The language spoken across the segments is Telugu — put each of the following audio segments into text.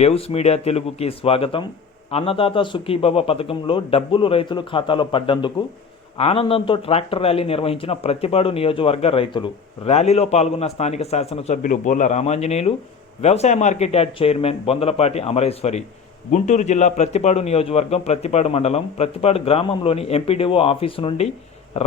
వేవ్స్ మీడియా తెలుగుకి స్వాగతం. అన్నదాత సుఖీభవ పథకంలో డబ్బులు రైతుల ఖాతాలో పడ్డందుకు ఆనందంతో ట్రాక్టర్ ర్యాలీ నిర్వహించిన ప్రతిపాడు నియోజకవర్గ రైతులు. ర్యాలీలో పాల్గొన్న స్థానిక శాసనసభ్యులు బోర్ల రామాంజనేయులు, వ్యవసాయ market yard chairman Bondalapati Amareswari, Guntur జిల్లా ప్రతిపాడు నియోజకవర్గం ప్రతిపాడు మండలం ప్రతిపాడు గ్రామంలోని ఎంపీడీఓ ఆఫీసు నుండి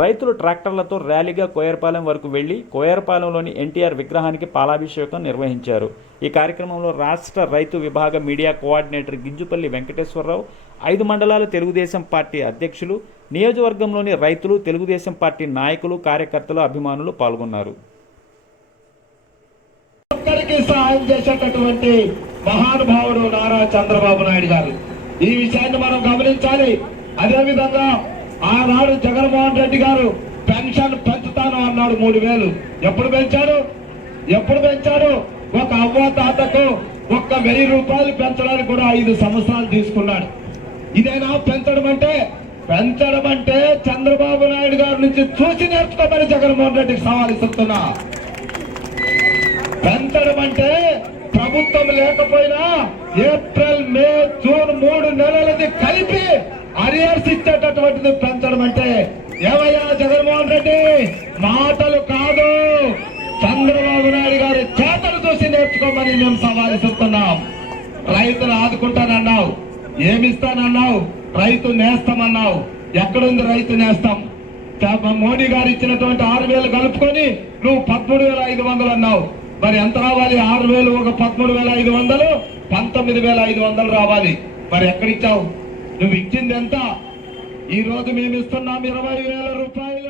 రైతులు ట్రాక్టర్లతో ర్యాలీగా కోయర్పాలెం వరకు వెళ్లి కోయర్పాలెంలోని ఎన్టీఆర్ విగ్రహానికి పాలాభిషేకం నిర్వహించారు. ఈ కార్యక్రమంలో రాష్ట్ర రైతు విభాగ మీడియా కోఆర్డినేటర్ గింజుపల్లి వెంకటేశ్వరరావు, 5 మండలాల తెలుగుదేశం పార్టీ అధ్యక్షులు, నియోజకవర్గంలోని రైతులు, తెలుగుదేశం పార్టీ నాయకులు, కార్యకర్తలు, అభిమానులు పాల్గొన్నారు. సహాయం చేసేటటువంటి మహానుభావుడు నారా చంద్రబాబు నాయుడు గారు. ఈ విషయాన్ని మనం గమనించాలి. అదేవిధంగా ఆనాడు జగన్మోహన్ రెడ్డి గారు పెన్షన్ పెంచుతాను అన్నాడు 3000. ఎప్పుడు పెంచాడు? ఒక అవ్వాతాతకు 1000 రూపాయలు పెంచడానికి కూడా 5 సంవత్సరాలు తీసుకున్నాడు. ఇదేనా పెంచడం అంటే చంద్రబాబు నాయుడు గారి నుంచి చూసి నేర్చుకోమని జగన్మోహన్ రెడ్డికి సవాల్ ఇస్తున్నా. పెంచడం అంటే ప్రభుత్వం లేకపోయినా ఏప్రిల్, మే, జూన్ 3 నెలలది కలిపి అరియర్స్ ఇచ్చేటటువంటిది పెంచడం అంటే. ఏమయ్యా జగన్మోహన్ రెడ్డి, మాటలు కాదు, చంద్రబాబు నాయుడు గారి చేతలు చూసి నేర్చుకోమని మేము సవాలిస్తున్నాం. రైతులు ఆదుకుంటానన్నావు, ఏమిస్తానన్నావు? రైతు నేస్తామన్నావు. ఎక్కడుంది రైతు నేస్తం? మోడీ గారు ఇచ్చినటువంటి 6000 కలుపుకొని నువ్వు 13,500 అన్నావు. మరి ఎంత రావాలి? 6000 ఒక 13,500, 19,500 రావాలి. మరి ఎక్కడిచ్చావు? నువ్వు ఇచ్చింది ఎంత? ఈ రోజు మేము ఇస్తున్నాం 20,000 రూపాయలు.